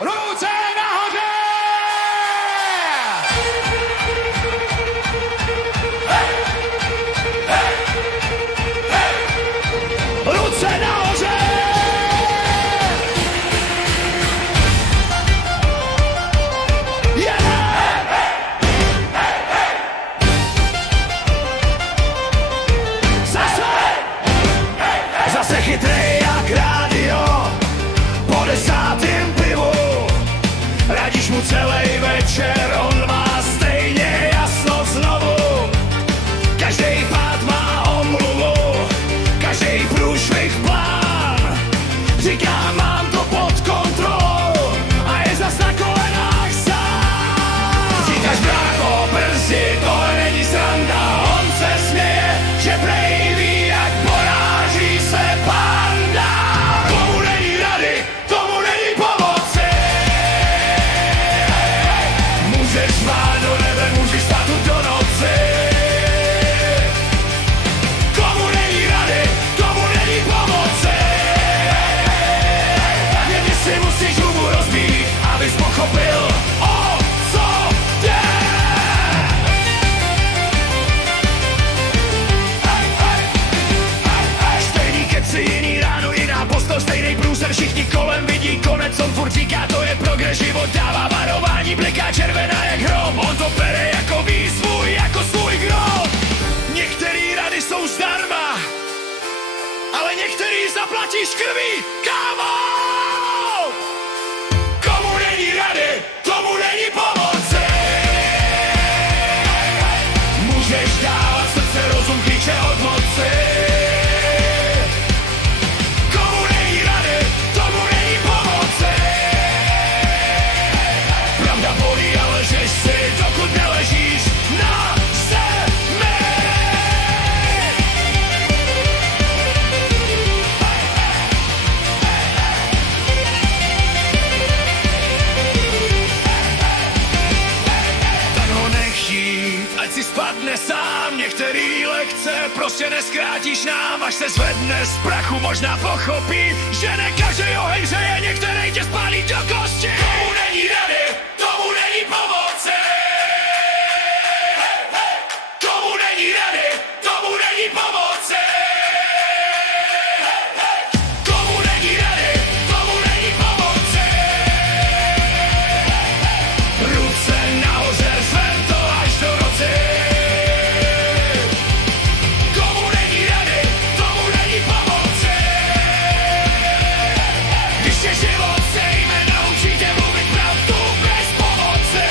Ruce nahoře! Ruce nahoře! Zase chytrej jak rádio po 10. pivu. Radíš mu celý večer, on má stejně jasno znovu. Každej pád má omluvu, každej průšvih plán. Říká, mám to pod kontrolou a je zas na kolenách sám. Říkáš, brácho, brzdi, tohle není sranda. On se směje, že prej ví, jak poráží se panda. Tomu není rady, tomu není pomoci. Můžeš zvát do nebe, můžeš stát tu do noci. Komu není rady, tomu není pomoci. Někdy si musíš hubu rozbít, abys pochopil, o co jde. Stejný keci, jiný ráno, jiná postel, stejnej průser, všichni kolem vidí konec, on furt říká, to je progres, život dává varování, bliká červená jak hrom, on to bere jako výzvu, jako svůj grom. Některý rady jsou zdarma, ale některý zaplatíš krví, kámo! Komu není rady, tomu není pomoci. Můžeš dávat srdce, rozum klíče od moci. Komu není rady, tomu není pomoci. Pravda bolí, ale žeš si, dokud neležíš na zemi. Tak ho nech jít, ať si spadne sám. Některý lekce prostě neskrátíš nám, až se zvedne z prachu, možná pochopí, že ne každý oheň hřeje, některý tě spálí do kosti. Tomu není rady, tomu není pomoci. Tomu není rady, tomu není pomoci. Komu není rady, tomu není pomoci. Ruce nahoře, zvem to až do noci. Komu není rady, tomu není pomoci. Když tě život sejme, naučí tě mluvit pravdu bez pomoci.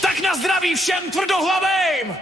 Tak na zdraví všem tvrdohlavým!